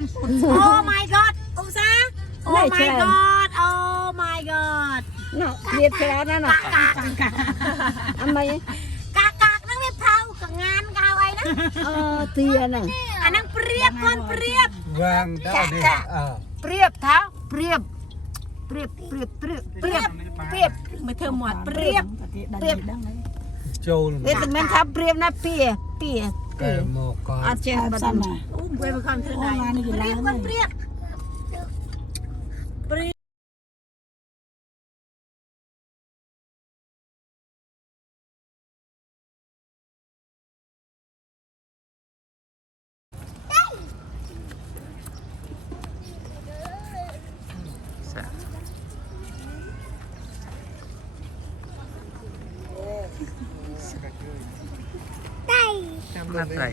Oh my god อุซ่า Oh my god Oh my god น่ะเรียบร้อยนั่นน่ะทำไมกากนั่งเว็บเผากับงานกาวไอ้นะเตียน่ะอันนั้นเปรียบคนเปรียบวางได้ดิเปรียบเท้าเปรียบไม่เธอหมดเปรียบโจลเอ๊ะแต่มันทำเปรียบนะเปียหมอกก่อนอาเจนบัดนี้เว้ยมาคอนเทนต์ไหนเปรียบคนเปรียบมาใส่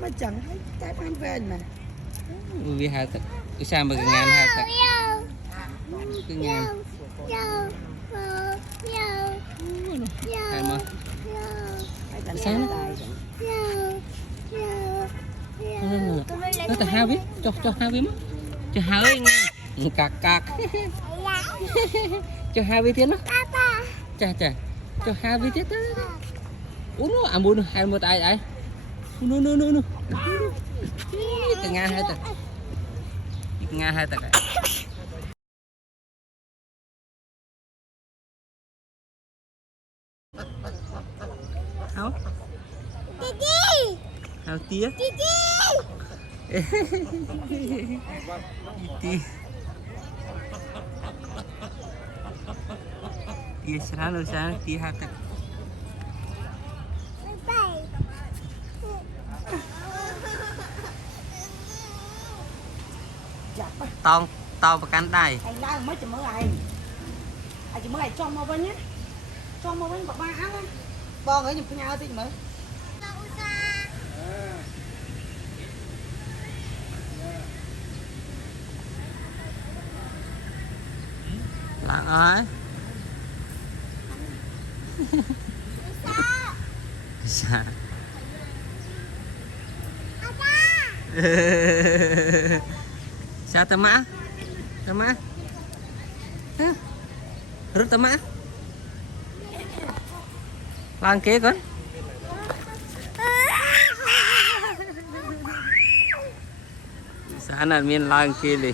มาจังให้ใจมันแฟนมันวิหารตึกอุตส่าห์มางานหาตึกคืองานใครมาใช่ไหมแต่ฮาวิchoฮาวิมั้งchoฮาวิงcạc choฮาวิទៀតណាចាchoฮาវិទៀតទៅអូនោះអាមួយនោះហែមើលតែឯងនោះទៅងាហែទៅងាហែទៅហៅហៅទាទីច្រើនលើច្រើនទីហៅទឹកតោប្រកាន់ដៃឯងឡើងមិនចាំមើលឯងចាំមើលឯងចំមកវិញណាចំមកវិញបបាអានណាបងអើយខ្ញុំផ្ញើតិចមើលឡើងអើយសាសាតម៉ារត់តម៉ាឡើងគេកូនសាណាត់មានឡើងគេលេ